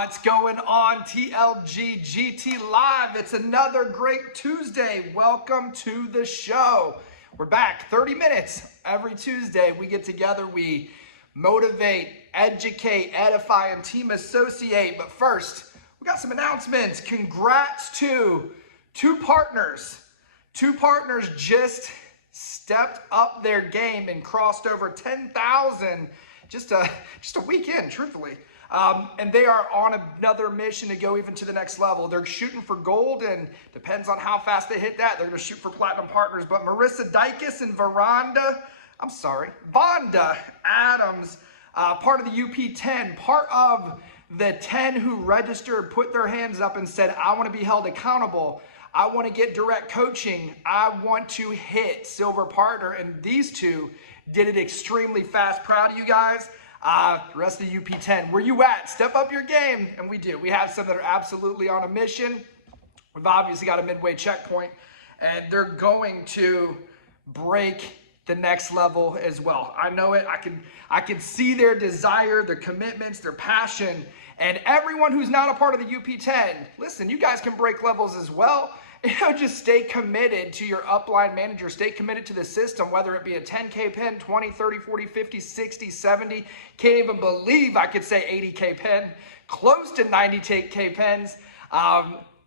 What's going on, TLG-GT Live? It's another great Tuesday. Welcome to the show. We're back 30 minutes every Tuesday. We get together, we motivate, educate, edify, and team associate. But first, we got some announcements. Congrats to two partners. Two partners just stepped up their game and crossed over 10,000 just a weekend, truthfully. And they are on another mission to go even to the next level. They're shooting for gold, and depends on how fast they hit that, they're going to shoot for platinum partners. But Marissa Dykes and Vonda Adams, part of the UP10, part of the 10 who registered, put their hands up and said, I want to be held accountable. I want to get direct coaching. I want to hit silver partner. And these two did it extremely fast. Proud of you guys. The rest of the UP10, where you at? Step up your game. And we do. We have some that are absolutely on a mission. We've obviously got a midway checkpoint, and they're going to break the next level as well. I know it. I can see their desire, their commitments, their passion. And everyone who's not a part of the UP10, listen, you guys can break levels as well. Just stay committed to your upline manager. Stay committed to the system, whether it be a 10K pen, 20, 30, 40, 50, 60, 70. Can't even believe I could say 80K pen. Close to 90K pens.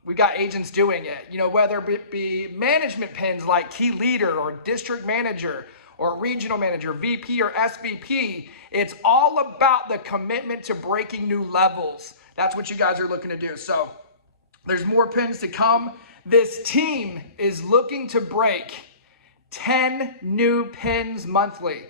We've got agents doing it. Whether it be management pens like key leader or district manager or regional manager, VP or SVP. It's all about the commitment to breaking new levels. That's what you guys are looking to do. So there's more pins to come. This team is looking to break 10 new pins monthly.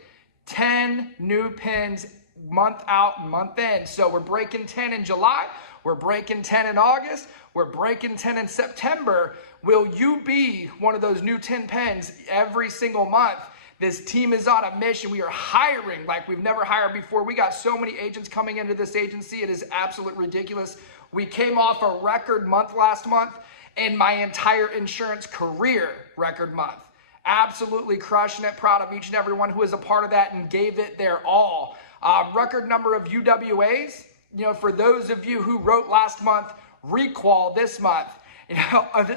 10 new pins month out, month in. So we're breaking 10 in July. We're breaking 10 in August. We're breaking 10 in September. Will you be one of those new 10 pins every single month? This team is on a mission. We are hiring like we've never hired before. We got so many agents coming into this agency. It is absolutely ridiculous. We came off a record month last month, and my entire insurance career record month. Absolutely crushing it. Proud of each and every one who was a part of that and gave it their all. Record number of UWAs. For those of you who wrote last month, requal this month.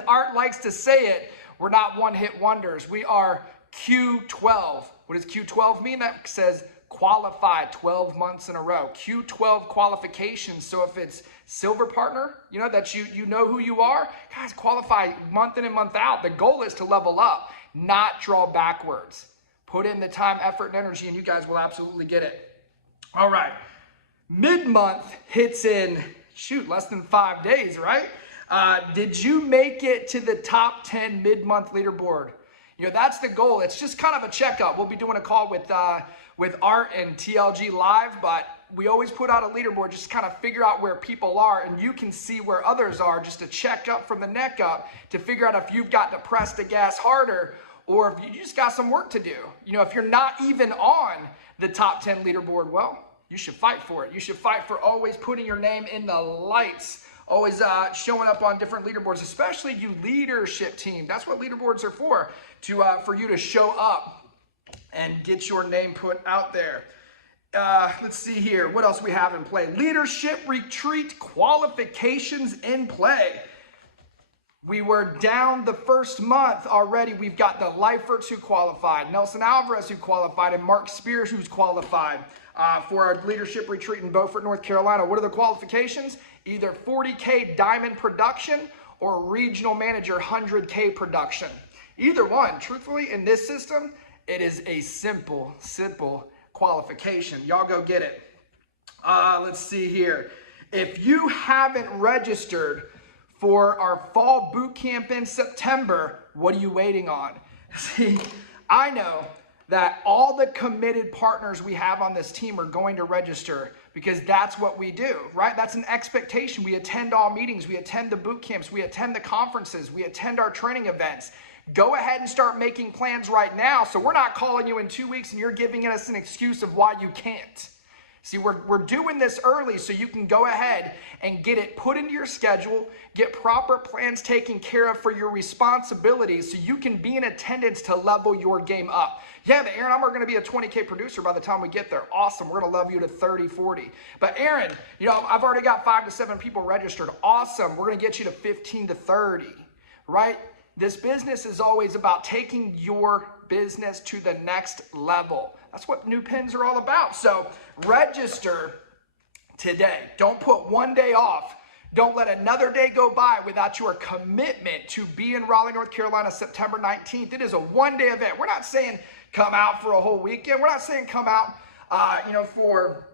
Art likes to say it. We're not one-hit wonders. We are Q12. What does Q12 mean? That says qualified 12 months in a row. Q12 qualifications. So if it's silver partner, that you know who you are, guys, qualify month in and month out. The goal is to level up, not draw backwards. Put in the time, effort, and energy, and you guys will absolutely get it. All right. Mid-month hits in, less than 5 days, right? Did you make it to the top 10 mid-month leaderboard? That's the goal. It's just kind of a checkup. We'll be doing a call with Art and TLG Live, but we always put out a leaderboard just to kind of figure out where people are, and you can see where others are, just to check up from the neck up to figure out if you've got to press the gas harder or if you just got some work to do. If you're not even on the top 10 leaderboard, well, you should fight for it. You should fight for always putting your name in the lights, always showing up on different leaderboards, especially you leadership team. That's what leaderboards are for you to show up and get your name put out there. Let's see here. What else we have in play? Leadership retreat qualifications in play. We were down the first month already. We've got the Leiferts who qualified, Nelson Alvarez who qualified, and Mark Spears who's qualified for our leadership retreat in Beaufort, North Carolina. What are the qualifications? Either 40K diamond production or regional manager 100K production. Either one. Truthfully, in this system, it is a simple qualification. Y'all go get it. Let's see here. If you haven't registered for our fall boot camp in September, what are you waiting on? See, I know that all the committed partners we have on this team are going to register because that's what we do, right? That's an expectation. We attend all meetings. We attend the boot camps. We attend the conferences. We attend our training events. Go ahead and start making plans right now, so we're not calling you in 2 weeks and you're giving us an excuse of why you can't. See, we're doing this early so you can go ahead and get it put into your schedule, get proper plans taken care of for your responsibilities so you can be in attendance to level your game up. Yeah, but Aaron, I'm going to be a 20K producer by the time we get there. Awesome. We're going to level you to 30, 40. But Aaron, you know, I've already got 5 to 7 people registered. Awesome. We're going to get you to 15 to 30, right? This business is always about taking your business to the next level. That's what new pins are all about. So register today. Don't put one day off. Don't let another day go by without your commitment to be in Raleigh, North Carolina, September 19th. It is a one-day event. We're not saying come out for a whole weekend. We're not saying come out, for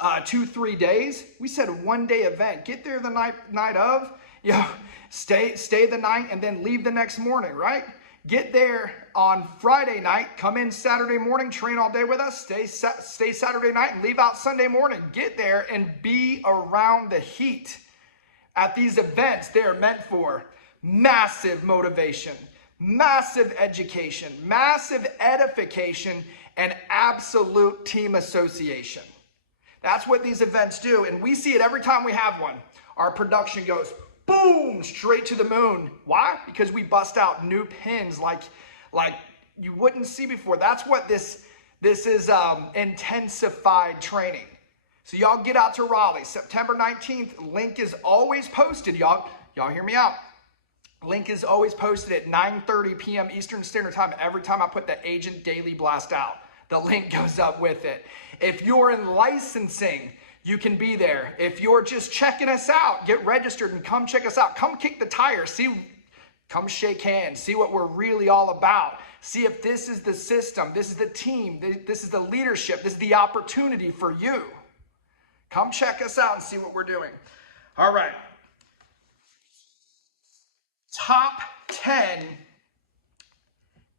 2-3 days. We said one-day event. Get there the night of. Stay the night and then leave the next morning, right? Get there on Friday night, come in Saturday morning, train all day with us, stay Saturday night and leave out Sunday morning. Get there and be around the heat. At these events, they are meant for massive motivation, massive education, massive edification, and absolute team association. That's what these events do, and we see it every time we have one. Our production goes boom, straight to the moon. Why? Because we bust out new pins like you wouldn't see before. That's what this is, intensified training. So y'all get out to Raleigh, September 19th. Link is always posted, y'all. Y'all hear me out. Link is always posted at 9:30 p.m. Eastern Standard Time every time I put the Agent Daily Blast out. The link goes up with it. If you're in licensing, you can be there. If you're just checking us out, get registered and come check us out. Come kick the tires. Come shake hands. See what we're really all about. See if this is the system, this is the team, this is the leadership, this is the opportunity for you. Come check us out and see what we're doing. All right. Top 10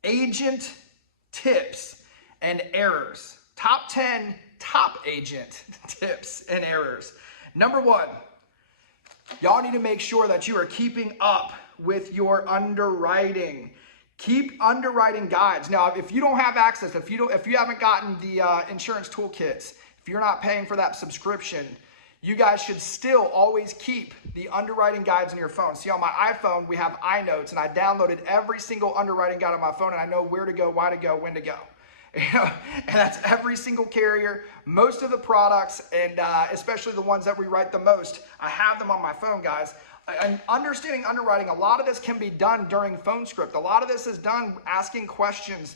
agent tips and errors. Top 10 top agent tips and errors. Number 1, y'all need to make sure that you are keeping up with your underwriting. Keep underwriting guides. Now, if you don't have access, if you haven't gotten the insurance toolkits, if you're not paying for that subscription, you guys should still always keep the underwriting guides on your phone. See, on my iPhone, we have iNotes, and I downloaded every single underwriting guide on my phone, and I know where to go, why to go, when to go. And that's every single carrier, most of the products, and especially the ones that we write the most. I have them on my phone, guys. And understanding underwriting, a lot of this can be done during phone script. A lot of this is done asking questions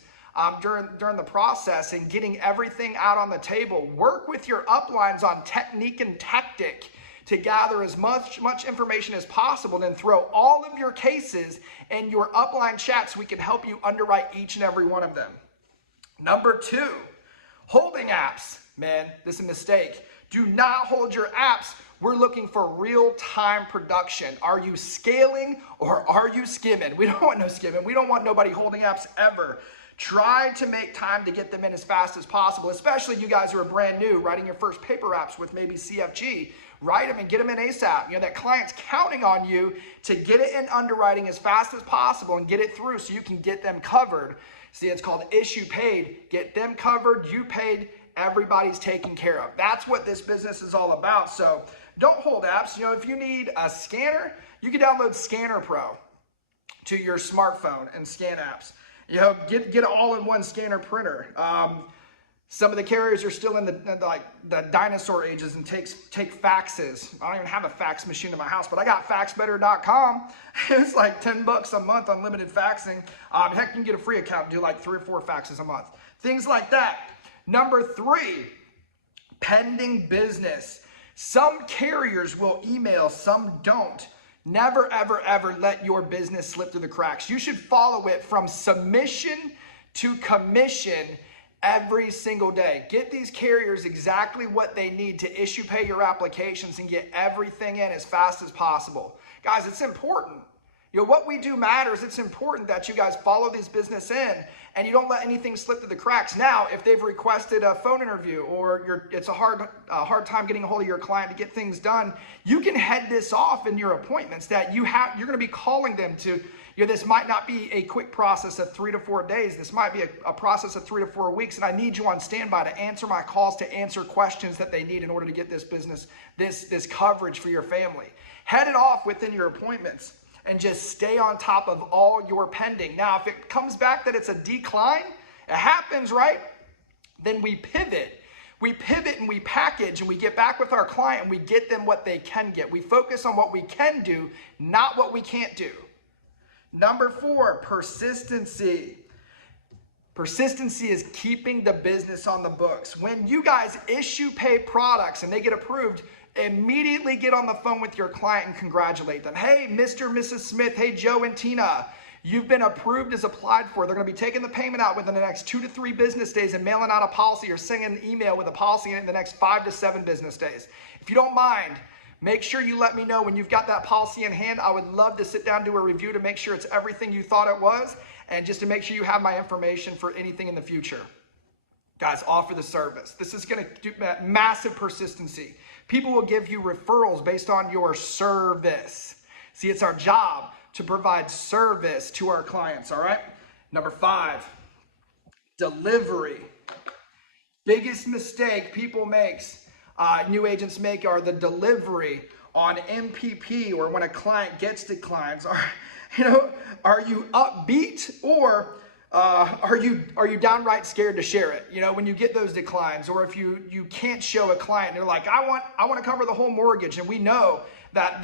during the process and getting everything out on the table. Work with your uplines on technique and tactic to gather as much information as possible, then throw all of your cases in your upline chat so we can help you underwrite each and every one of them. Number 2, holding apps. Man, this is a mistake. Do not hold your apps. We're looking for real-time production. Are you scaling or are you skimming? We don't want no skimming. We don't want nobody holding apps ever. Try to make time to get them in as fast as possible, especially you guys who are brand new, writing your first paper apps with maybe CFG. Write them and get them in ASAP. You know, that client's counting on you to get it in underwriting as fast as possible and get it through so you can get them covered. See, it's called issue paid. Get them covered, you paid, everybody's taken care of. That's what this business is all about. So don't hold apps. You know, if you need a scanner, you can download Scanner Pro to your smartphone and scan apps. You know, get an all-in-one scanner printer. Some of the carriers are still in the dinosaur ages and take faxes. I don't even have a fax machine in my house, but I got faxbetter.com. It's like $10 a month, unlimited faxing. Heck, you can get a free account and do like 3 or 4 faxes a month. Things like that. Number 3, pending business. Some carriers will email, some don't. Never, ever, ever let your business slip through the cracks. You should follow it from submission to commission every single day. Get these carriers exactly what they need to issue pay your applications and get everything in as fast as possible. Guys, it's important. What we do matters. It's important that you guys follow this business in and you don't let anything slip through the cracks. Now, if they've requested a phone interview or it's a hard time getting a hold of your client to get things done, you can head this off in your appointments that you're going to be calling them to. This might not be a quick process of 3 to 4 days. This might be a process of 3 to 4 weeks, and I need you on standby to answer my calls, to answer questions that they need in order to get this business, this coverage for your family. Head it off within your appointments and just stay on top of all your pending. Now, if it comes back that it's a decline, it happens, right? Then we pivot. We pivot and we package and we get back with our client and we get them what they can get. We focus on what we can do, not what we can't do. Number 4, persistency. Persistency is keeping the business on the books. When you guys issue pay products and they get approved, immediately get on the phone with your client and congratulate them. Hey, Mr. and Mrs. Smith. Hey, Joe and Tina. You've been approved as applied for. They're going to be taking the payment out within the next 2 to 3 business days and mailing out a policy or sending an email with a policy in the next 5 to 7 business days. If you don't mind, make sure you let me know when you've got that policy in hand. I would love to sit down, do a review to make sure it's everything you thought it was, and just to make sure you have my information for anything in the future. Guys, offer the service. This is going to do massive persistency. People will give you referrals based on your service. See, it's our job to provide service to our clients, all right? Number 5, delivery. Biggest mistake people new agents make are the delivery on MPP, or when a client gets declines. Are you upbeat, or are you downright scared to share it? When you get those declines, or if you can't show a client, they're like, I want to cover the whole mortgage, and we know that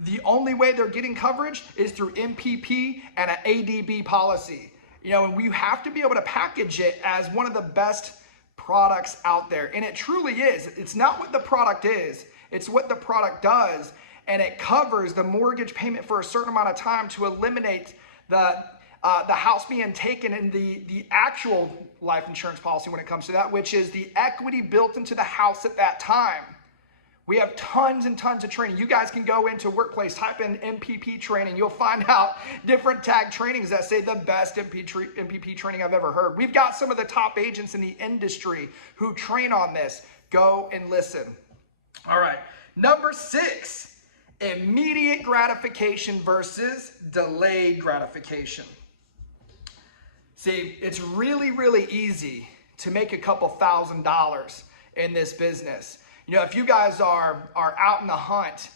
the only way they're getting coverage is through MPP and an ADB policy. And we have to be able to package it as one of the best products out there, and it truly is. It's not what the product is, it's what the product does, and it covers the mortgage payment for a certain amount of time to eliminate the house being taken in the actual life insurance policy when it comes to that, which is the equity built into the house at that time. We have tons and tons of training. You guys can go into Workplace, type in MPP training. You'll find out different tag trainings that say the best MPP training I've ever heard. We've got some of the top agents in the industry who train on this. Go and listen. All right. Number 6, immediate gratification versus delayed gratification. See, it's really, really easy to make a couple $1,000s in this business. If you guys are out in the hunt,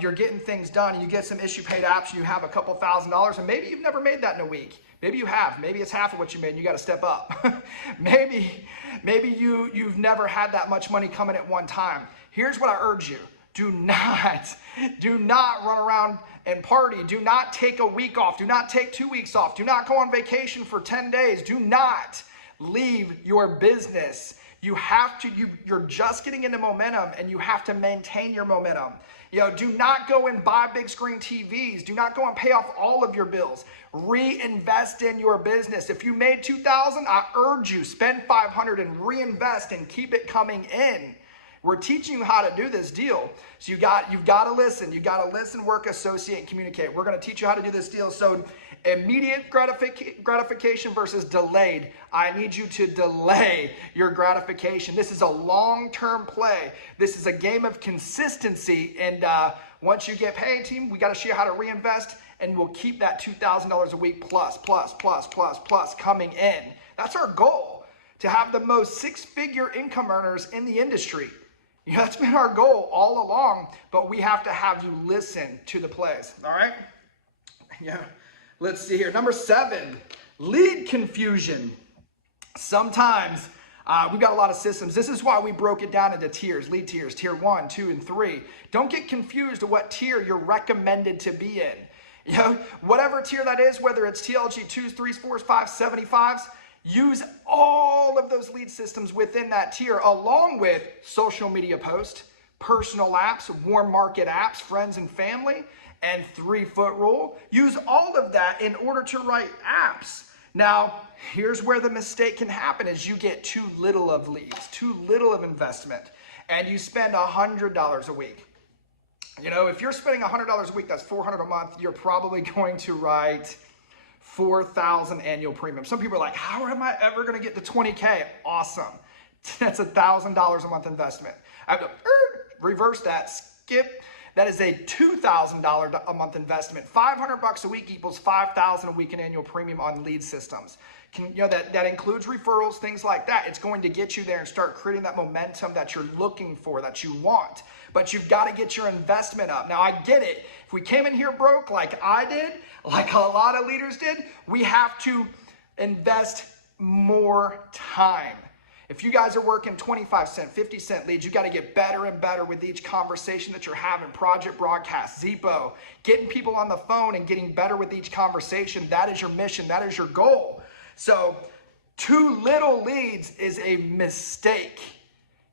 you're getting things done, and you get some issue paid apps, and you have a couple $1,000s, and maybe you've never made that in a week. Maybe you have. Maybe it's half of what you made, and you got to step up. maybe you've never had that much money coming at one time. Here's what I urge you. Do not run around and party. Do not take a week off. Do not take 2 weeks off. Do not go on vacation for 10 days. Do not leave your business. You're just getting into momentum, and you have to maintain your momentum. Do not go and buy big screen TVs. Do not go and pay off all of your bills. Reinvest in your business. If you made $2,000, I urge you, spend $500 and reinvest and keep it coming in. We're teaching you how to do this deal. So you've got to listen. You've got to listen, work, associate, and communicate. We're going to teach you how to do this deal. So immediate gratification versus delayed. I need you to delay your gratification. This is a long-term play. This is a game of consistency. And once you get paid, team, we got to show you how to reinvest, and we'll keep that $2,000 a week plus coming in. That's our goal, to have the most 6-figure income earners in the industry. That's been our goal all along, but we have to have you listen to the plays. All right? Yeah. Let's see here. Number 7, lead confusion. Sometimes we've got a lot of systems. This is why we broke it down into tiers, lead tiers, tier 1, 2, and 3. Don't get confused to what tier you're recommended to be in. Whatever tier that is, whether it's TLG-2s, 3s, 4s, 5s, 75s, use all of those lead systems within that tier, along with social media posts, personal apps, warm market apps, friends and family, and 3-foot rule. Use all of that in order to write apps. Now, here's where the mistake can happen, is you get too little of leads, too little of investment, and you spend $100 a week. You know, if you're spending $100 a week, that's $400 a month, you're probably going to write 4,000 annual premium. Some people are like, how am I ever going to get to 20K? Awesome. That's $1,000 a month investment. I have to reverse that, skip. That is a $2,000 a month investment. 500 bucks a week equals 5,000 a week in annual premium on lead systems. That includes referrals, things like that. It's going to get you there and start creating that momentum that you're looking for, that you want. But you've got to get your investment up. Now, I get it. If we came in here broke like I did, like a lot of leaders did, we have to invest more time. If you guys are working 25 cent, 50 cent leads, you got to get better and better with each conversation that you're having. Project broadcast, Zippo, getting people on the phone and getting better with each conversation. That is your mission. That is your goal. So too little leads is a mistake.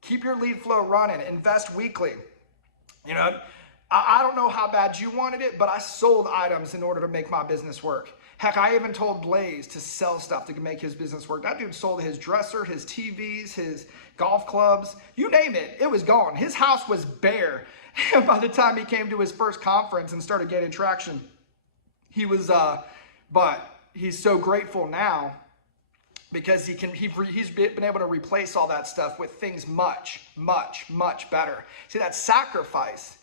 Keep your lead flow running. Invest weekly. You know, I don't know how bad you wanted it, but I sold items in order to make my business work. Heck, I even told Blaze to sell stuff to make his business work. That dude sold his dresser, his TVs, his golf clubs, you name it, it was gone. His house was bare. By the time he came to his first conference and started getting traction, he was, but he's so grateful now because he's been able to replace all that stuff with things much, much, much better. See, that sacrifice.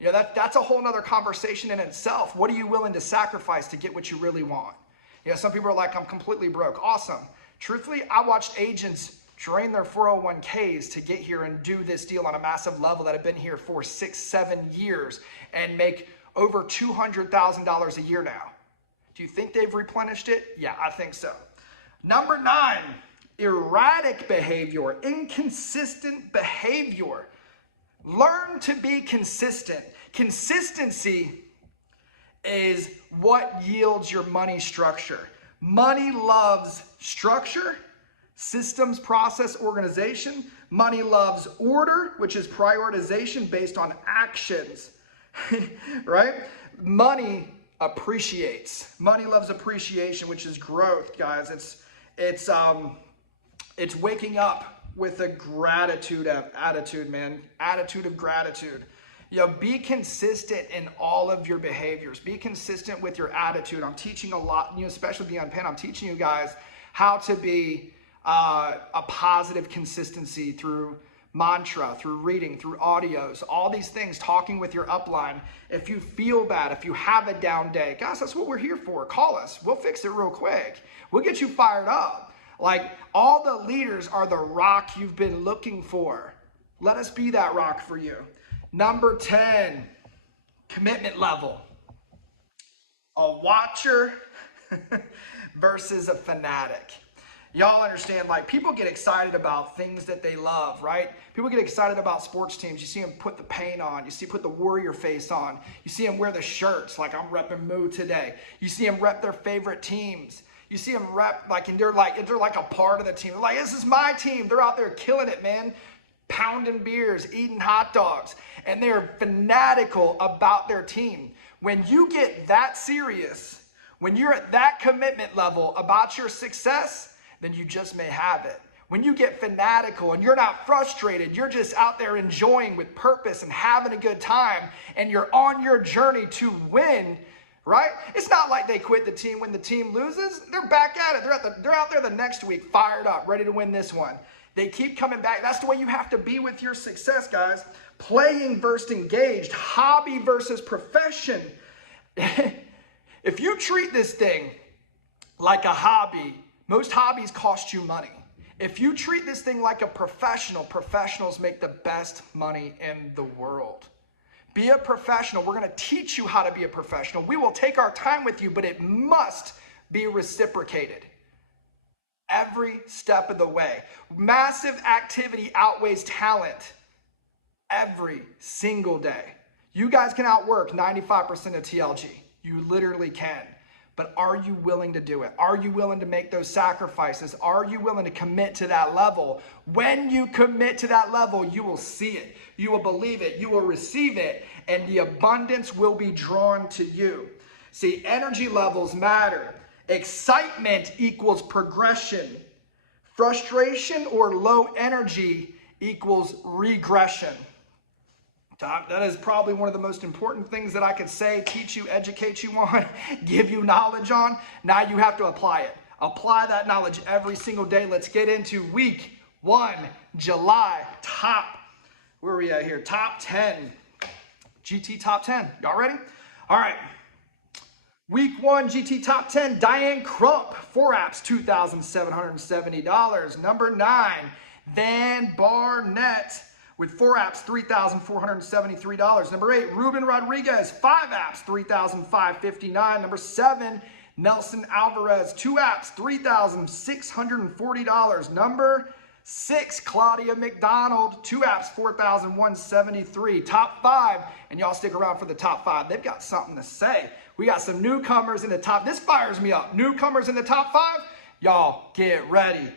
You know, that's a whole nother conversation in itself. What are you willing to sacrifice to get what you really want? You know, some people are like, I'm completely broke. Awesome. Truthfully, I watched agents drain their 401ks to get here and do this deal on a massive level that have been here for 6-7 years and make over $200,000 a year now. Do you think they've replenished it? Yeah, I think so. Number 9, erratic behavior, inconsistent behavior. Learn to be consistent. Consistency is what yields your money structure. Money loves structure, systems, process, organization. Money loves order, which is prioritization based on actions, right? Money appreciates. Money loves appreciation, which is growth, guys. It's waking up with a gratitude attitude, man. Attitude of gratitude. You know, be consistent in all of your behaviors. Be consistent with your attitude. I'm teaching a lot, you know, especially Beyond Pen, I'm teaching you guys how to be a positive consistency through mantra, through reading, through audios, all these things, talking with your upline. If you feel bad, if you have a down day, guys, that's what we're here for. Call us. We'll fix it real quick. We'll get you fired up. Like, all the leaders are the rock you've been looking for. Let us be that rock for you. Number 10, commitment level. A watcher versus a fanatic. Y'all understand, like, people get excited about things that they love, right? People get excited about sports teams. You see them put the paint on. You see put the warrior face on. You see them wear the shirts, like I'm repping Moo today. You see them rep their favorite teams. You see them rep, like, and they're like a part of the team. They're like, this is my team. They're out there killing it, man. Pounding beers, eating hot dogs. And they're fanatical about their team. When you get that serious, when you're at that commitment level about your success, then you just may have it. When you get fanatical and you're not frustrated, you're just out there enjoying with purpose and having a good time, and you're on your journey to win, right? It's not like they quit the team when the team loses. They're back at it. They're out there the next week, fired up, ready to win this one. They keep coming back. That's the way you have to be with your success, guys. Playing versus engaged, hobby versus profession. If you treat this thing like a hobby, most hobbies cost you money. If you treat this thing like a professional, professionals make the best money in the world. Be a professional. We're going to teach you how to be a professional. We will take our time with you, but it must be reciprocated every step of the way. Massive activity outweighs talent every single day. You guys can outwork 95% of TLG. You literally can. But are you willing to do it? Are you willing to make those sacrifices? Are you willing to commit to that level? When you commit to that level, you will see it. You will believe it. You will receive it. And the abundance will be drawn to you. See, energy levels matter. Excitement equals progression. Frustration or low energy equals regression. That is probably one of the most important things that I could say, teach you, educate you on, give you knowledge on. Now you have to apply it. Apply that knowledge every single day. Let's get into week 1, July, where are we at here? Top 10. GT top 10. Y'all ready? All right. Week 1, GT top 10, Diane Crump, 4 apps, $2,770. Number 9, Van Barnett, with 4 apps, $3,473. Number 8, Ruben Rodriguez, 5 apps, $3,559. Number 7, Nelson Alvarez, 2 apps, $3,640. Number 6, Claudia McDonald, 2 apps, $4,173. Top 5, and y'all stick around for the top 5. They've got something to say. We got some newcomers in the top. This fires me up. Newcomers in the top 5. Y'all get ready.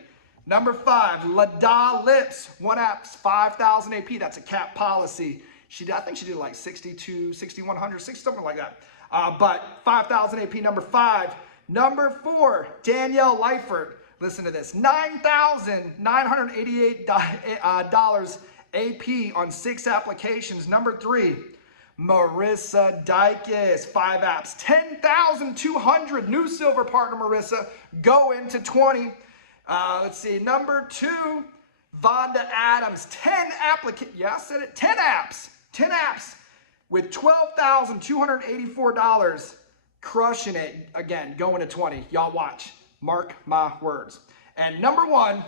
Number 5, Lada Lips, 1 apps, 5,000 AP. That's a cap policy. I think she did like 62, 6,100, something like that. But 5,000 AP, number 5. Number 4, Danielle Leifert. Listen to this, $9,988 AP on 6 applications. Number 3, Marissa Dykes, 5 apps, 10,200. New silver partner, Marissa, go into 20. Let's see, number 2, Vonda Adams, 10 applications. Yeah, I said it, 10 apps with $12,284. Crushing it, again, going to 20. Y'all watch, mark my words. And number 1,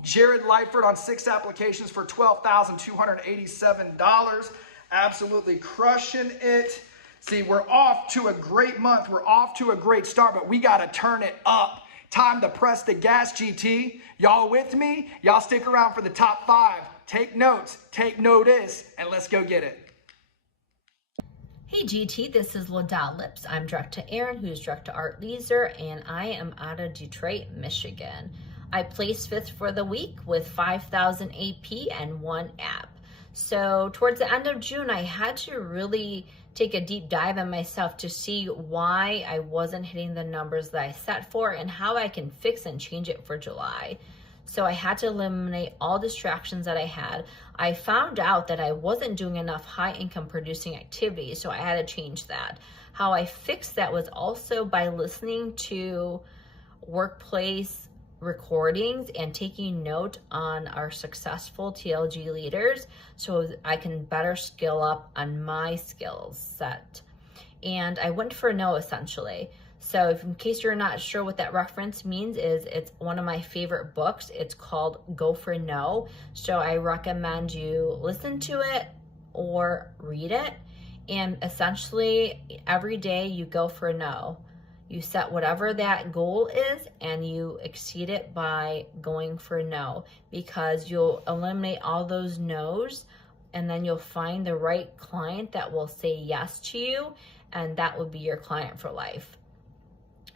Jared Leifert on 6 applications for $12,287. Absolutely crushing it. See, we're off to a great month. We're off to a great start, but we got to turn it up. Time to press the gas, GT. Y'all with me? Y'all stick around for the top 5. Take notes, take notice, and let's go get it. Hey GT, this is Lada Lips. I'm direct to Aaron, who's direct to Art Leeser, and I am out of Detroit, Michigan. I placed 5th for the week with 5,000 AP and 1 app. So towards the end of June, I had to really take a deep dive in myself to see why I wasn't hitting the numbers that I set for and how I can fix and change it for July. So I had to eliminate all distractions that I had. I found out that I wasn't doing enough high income producing activities, so I had to change that. How I fixed that was also by listening to workplace recordings and taking note on our successful TLG leaders so I can better skill up on my skills set. And I went for no, essentially. So if, in case you're not sure what that reference means, it's one of my favorite books. It's called Go for No. So I recommend you listen to it or read it. And essentially every day you go for no. You set whatever that goal is and you exceed it by going for no, because you'll eliminate all those no's and then you'll find the right client that will say yes to you, and that will be your client for life.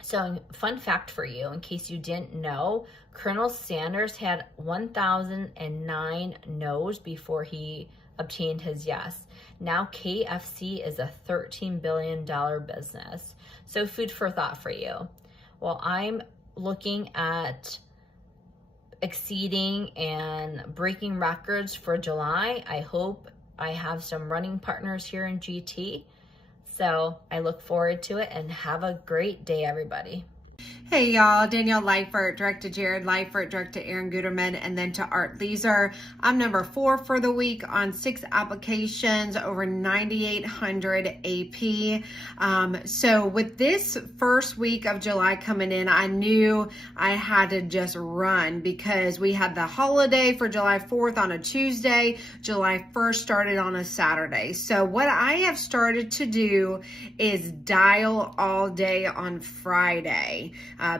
So fun fact for you, in case you didn't know, Colonel Sanders had 1,009 no's before he obtained his yes. Now KFC is a $13 billion business. So food for thought for you. Well, I'm looking at exceeding and breaking records for July. I hope I have some running partners here in GT. So I look forward to it, and have a great day, everybody. Hey y'all, Danielle Leifert, direct to Jared Leifert, direct to Aaron Guetterman, and then to Art Leeser. I'm number 4 for the week on 6 applications, over 9,800 AP. So with this first week of July coming in, I knew I had to just run because we had the holiday for July 4th on a Tuesday. July 1st started on a Saturday. So what I have started to do is dial all day on Friday.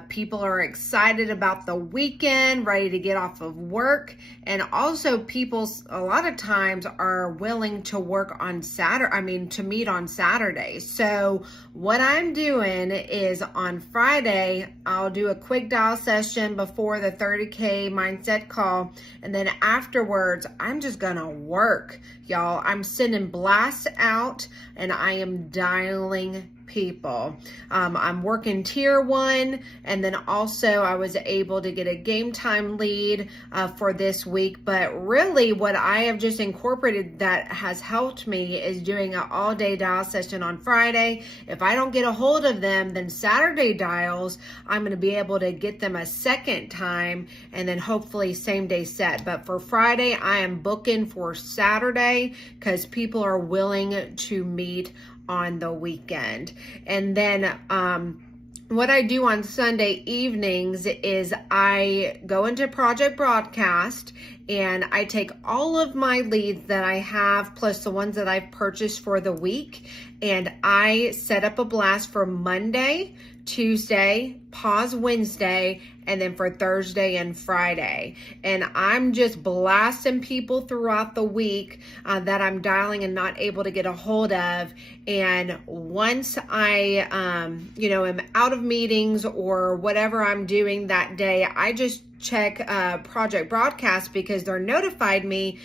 People are excited about the weekend, ready to get off of work. And also people a lot of times are willing to work on to meet on Saturday. So what I'm doing is on Friday, I'll do a quick dial session before the 30K mindset call. And then afterwards, I'm just gonna work, y'all. I'm sending blasts out and I am dialing people. I'm working tier 1, and then also I was able to get a game time lead for this week. But really what I have just incorporated that has helped me is doing an all-day dial session on Friday. If I don't get a hold of them, then Saturday dials, I'm going to be able to get them a second time, and then hopefully same day set. But for Friday, I am booking for Saturday because people are willing to meet on the weekend. And then what I do on Sunday evenings is I go into Project Broadcast and I take all of my leads that I have plus the ones that I've purchased for the week, and I set up a blast for Monday, Tuesday, pause Wednesday, and then for Thursday and Friday. And I'm just blasting people throughout the week that I'm dialing and not able to get a hold of. And once I, am out of meetings or whatever I'm doing that day, I just check Project Broadcast because they notify me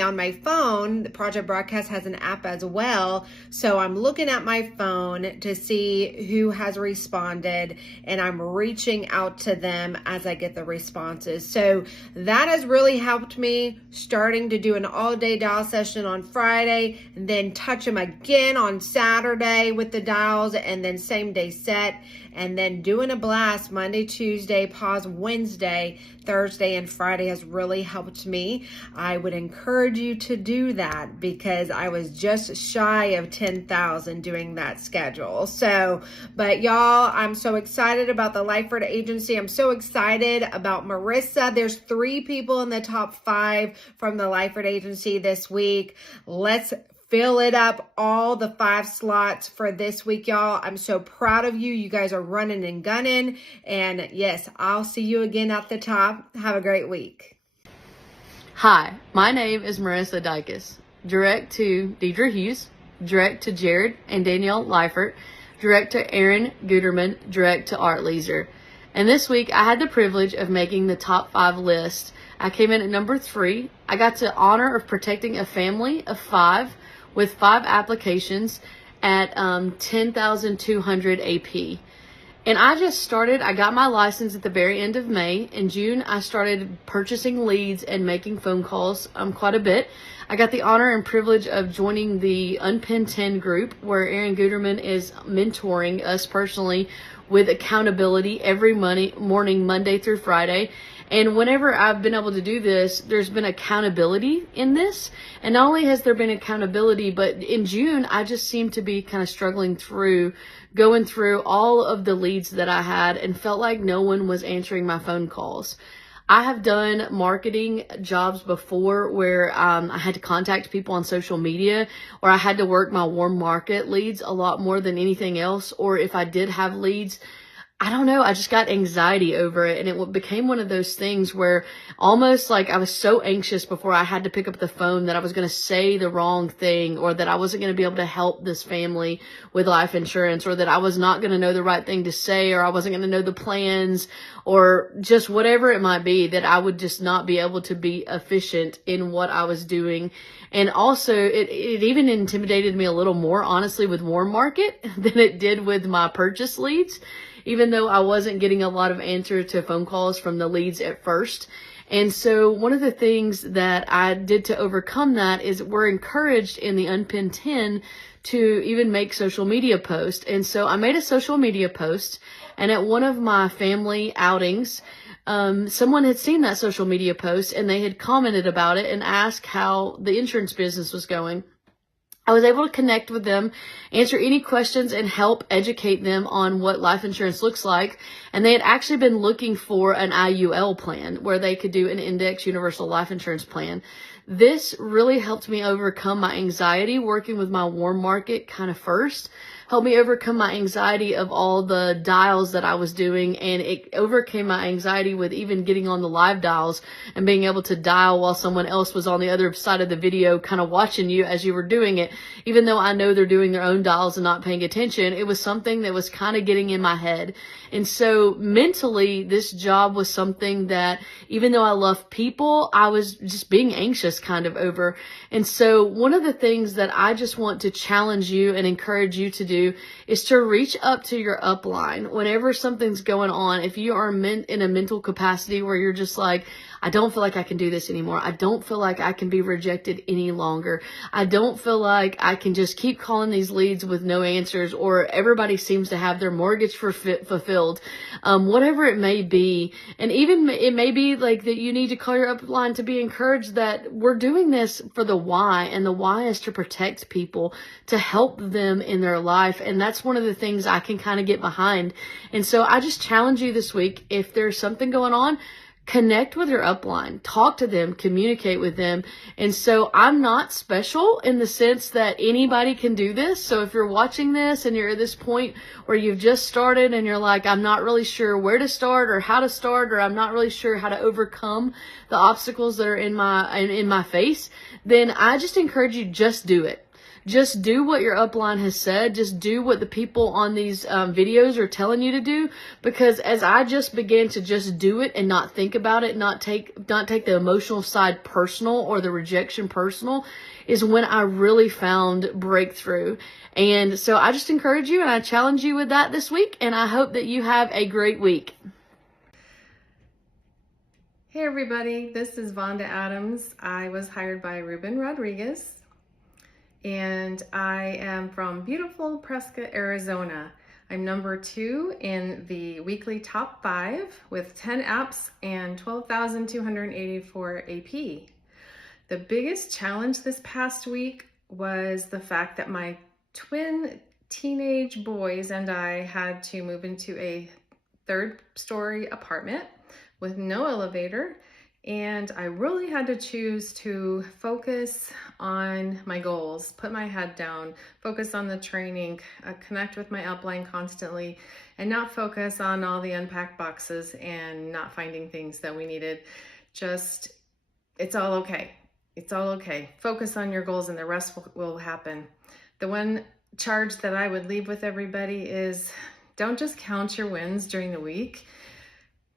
on my phone. The Project Broadcast has an app as well. So I'm looking at my phone to see who has responded, and I'm reaching out to them as I get the responses. So that has really helped me, starting to do an all-day dial session on Friday, and then touch them again on Saturday with the dials, and then same day set, and then doing a blast Monday, Tuesday, pause Wednesday, Thursday, and Friday has really helped me. I would encourage you to do that because I was just shy of 10,000 doing that schedule. So, but y'all, I'm so excited about the Lyford Agency. I'm so excited about Marissa. There's 3 people in the top 5 from the Lyford Agency this week. Let's fill it up, all the 5 slots for this week, y'all. I'm so proud of you. You guys are running and gunning. And yes, I'll see you again at the top. Have a great week. Hi, my name is Marissa Dykes. Direct to Deidre Hughes, direct to Jared and Danielle Lyford, direct to Aaron Guetterman, direct to Art Leeser. And this week, I had the privilege of making the top 5 list. I came in at number 3. I got the honor of protecting a family of 5 with 5 applications at 10,200 AP. And I got my license at the very end of May. In June, I started purchasing leads and making phone calls quite a bit. I got the honor and privilege of joining the Unpinned 10 group, where Aaron Guetterman is mentoring us personally with accountability every morning, Monday through Friday. And whenever I've been able to do this, there's been accountability in this. And not only has there been accountability, but in June, I just seemed to be kind of going through all of the leads that I had and felt like no one was answering my phone calls. I have done marketing jobs before where I had to contact people on social media, or I had to work my warm market leads a lot more than anything else. Or if I did have leads, I don't know, I just got anxiety over it, and it became one of those things where almost like I was so anxious before I had to pick up the phone that I was going to say the wrong thing, or that I wasn't going to be able to help this family with life insurance, or that I was not going to know the right thing to say, or I wasn't going to know the plans, or just whatever it might be, that I would just not be able to be efficient in what I was doing. And also, it even intimidated me a little more, honestly, with warm market than it did with my purchase leads, even though I wasn't getting a lot of answer to phone calls from the leads at first. And so one of the things that I did to overcome that is we're encouraged in the Unpinned 10 to even make social media posts. And so I made a social media post, and at one of my family outings, someone had seen that social media post and they had commented about it and asked how the insurance business was going. I was able to connect with them, answer any questions, and help educate them on what life insurance looks like. And they had actually been looking for an IUL plan where they could do an index universal life insurance plan. This really helped me overcome my anxiety working with my warm market kind of first. Helped me overcome my anxiety of all the dials that I was doing, and it overcame my anxiety with even getting on the live dials and being able to dial while someone else was on the other side of the video kind of watching you as you were doing it. Even though I know they're doing their own dials and not paying attention, it was something that was kind of getting in my head. And so mentally, this job was something that, even though I love people, I was just being anxious kind of over. And so one of the things that I just want to challenge you and encourage you to do do is to reach up to your upline whenever something's going on. If you are in a mental capacity where you're just like, I don't feel like I can do this anymore. I don't feel like I can be rejected any longer. I don't feel like I can just keep calling these leads with no answers, or everybody seems to have their mortgage fulfilled. Whatever it may be. And even it may be like that you need to call your upline to be encouraged that we're doing this for the why, and the why is to protect people, to help them in their life. And that's one of the things I can kind of get behind. And so I just challenge you this week, if there's something going on, connect with your upline, talk to them, communicate with them. And so I'm not special in the sense that anybody can do this. So if you're watching this and you're at this point where you've just started and you're like, I'm not really sure where to start or how to start, or I'm not really sure how to overcome the obstacles that are in my face, then I just encourage you, just do it. Just do what your upline has said. Just do what the people on these videos are telling you to do. Because as I just began to just do it and not think about it, not take the emotional side personal or the rejection personal, is when I really found breakthrough. And so I just encourage you and I challenge you with that this week. And I hope that you have a great week. Hey everybody, this is Vonda Adams. I was hired by Ruben Rodriguez, and I am from beautiful Prescott, Arizona. I'm number 2 in the weekly top 5 with 10 apps and 12,284 AP. The biggest challenge this past week was the fact that my twin teenage boys and I had to move into a 3rd-story apartment with no elevator. And I really had to choose to focus on my goals, put my head down, focus on the training, connect with my upline constantly, and not focus on all the unpacked boxes and not finding things that we needed. Just, it's all okay. It's all okay. Focus on your goals and the rest will happen. The one charge that I would leave with everybody is, don't just count your wins during the week.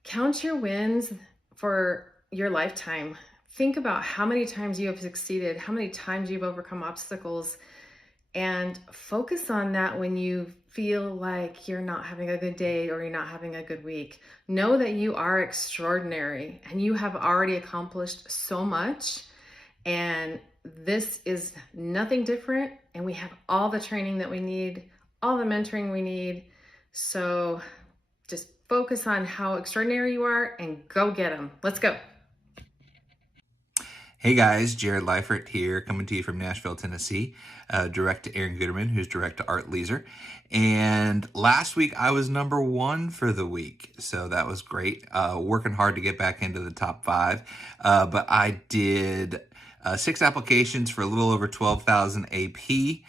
Count your wins for your lifetime. Think about how many times you have succeeded, how many times you've overcome obstacles, and focus on that when you feel like you're not having a good day or you're not having a good week. Know that you are extraordinary and you have already accomplished so much, and this is nothing different, and we have all the training that we need, all the mentoring we need. So just focus on how extraordinary you are and go get them. Let's go. Hey guys, Jared Leifert here, coming to you from Nashville, Tennessee, direct to Aaron Guetterman, who's direct to Art Leeser. And last week I was number 1 for the week, so that was great. Working hard to get back into the top 5, but I did 6 applications for a little over 12,000 AP,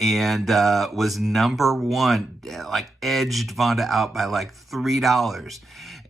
and was number 1, like edged Vonda out by like $3.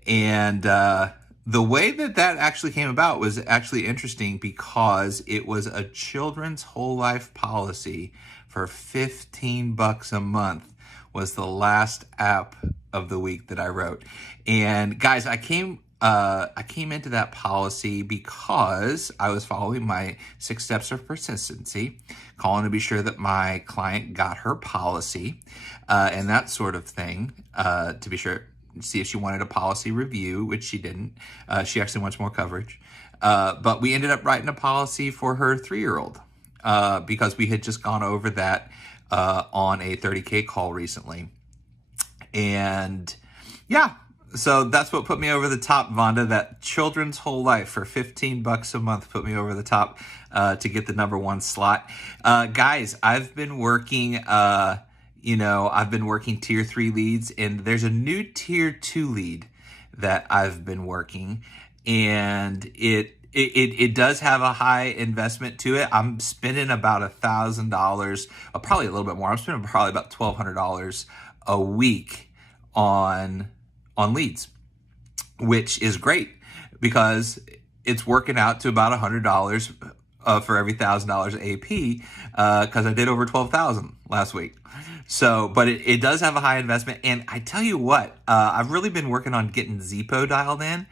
And the way that actually came about was actually interesting, because it was a children's whole life policy for $15 a month was the last app of the week that I wrote. And guys, I came into that policy because I was following my 6 steps of persistency, calling to be sure that my client got her policy, and that sort of thing, to be sure, see if she wanted a policy review, which she didn't. She actually wants more coverage. But we ended up writing a policy for her 3-year-old, because we had just gone over that on a 30K call recently. And yeah, so that's what put me over the top, Vonda. That children's whole life for $15 a month put me over the top to get the number 1 slot. Guys, I've been working... I've been working tier 3 leads, and there's a new tier 2 lead that I've been working, and it does have a high investment to it. I'm spending about $1,000, probably a little bit more. I'm spending probably about $1,200 a week on leads, which is great because it's working out to about $100 for every $1,000 AP, because I did over 12,000 last week. So, but it does have a high investment. And I tell you what, I've really been working on getting Zippo dialed in,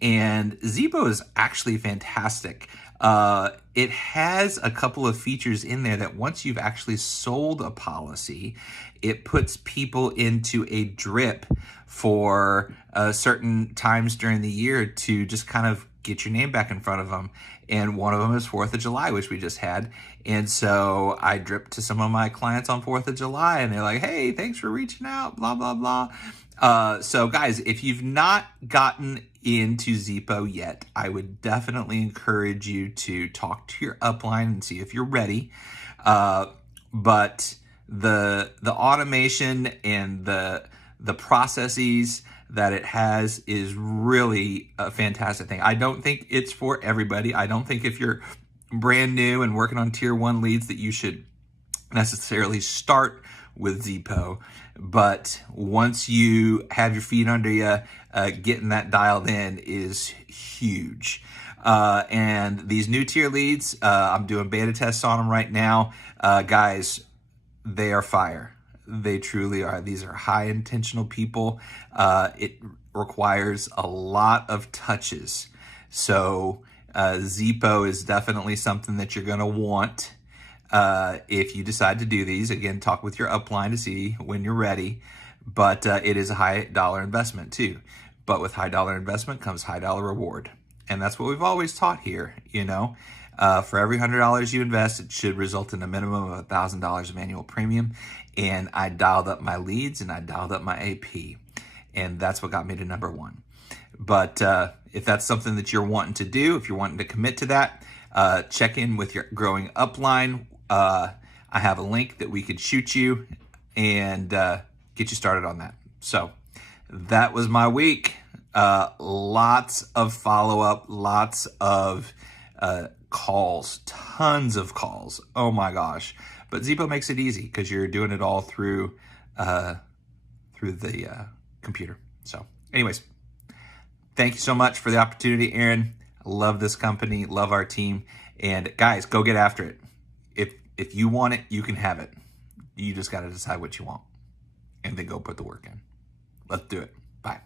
and Zippo is actually fantastic. It has a couple of features in there that once you've actually sold a policy, it puts people into a drip for certain times during the year to just kind of get your name back in front of them. And one of them is 4th of July, which we just had. And so I dripped to some of my clients on 4th of July, and they're like, hey, thanks for reaching out, blah, blah, blah. So guys, if you've not gotten into Zippo yet, I would definitely encourage you to talk to your upline and see if you're ready. But the automation and the processes that it has is really a fantastic thing. I don't think it's for everybody. I don't think if you're brand new and working on tier 1 leads that you should necessarily start with Zippo. But once you have your feet under you, getting that dialed in is huge. And these new tier leads, I'm doing beta tests on them right now. Guys, they are fire. They truly are. These are high intentional people. It requires a lot of touches. So Zippo is definitely something that you're going to want. If you decide to do these, again, talk with your upline to see when you're ready, but it is a high dollar investment too. But with high dollar investment comes high dollar reward. And that's what we've always taught here, you know. For every $100 you invest, it should result in a minimum of $1,000 of annual premium. And I dialed up my leads and I dialed up my AP. And that's what got me to number 1. But if that's something that you're wanting to do, if you're wanting to commit to that, check in with your growing upline. I have a link that we could shoot you and get you started on that. So that was my week. Lots of follow-up, lots of calls, tons of calls. Oh my gosh. But Zippo makes it easy because you're doing it all through the computer. So anyways, thank you so much for the opportunity, Aaron. I love this company, love our team. And guys, go get after it. If you want it, you can have it. You just got to decide what you want and then go put the work in. Let's do it. Bye.